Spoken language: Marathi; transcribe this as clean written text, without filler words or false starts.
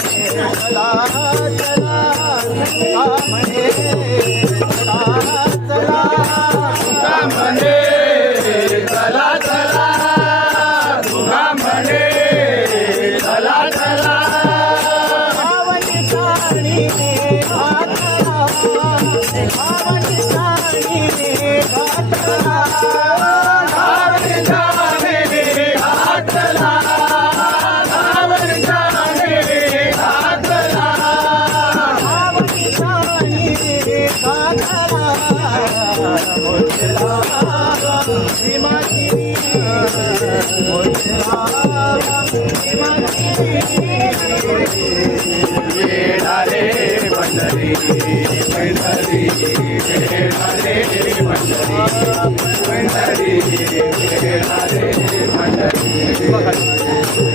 चला चला तुका म्हणे चला चला तुका म्हणे चला चला तुका म्हणे चला चला आवडी साणी घातला आवडी साणी घातला आवडी साणी घातला आवडी साणी घातला आवडी साणी घातला मोठला भीमाची मोठला भीमाची येणारे पंढरी पंढरी येणारे पंढरी पंढरी येणारे पंढरी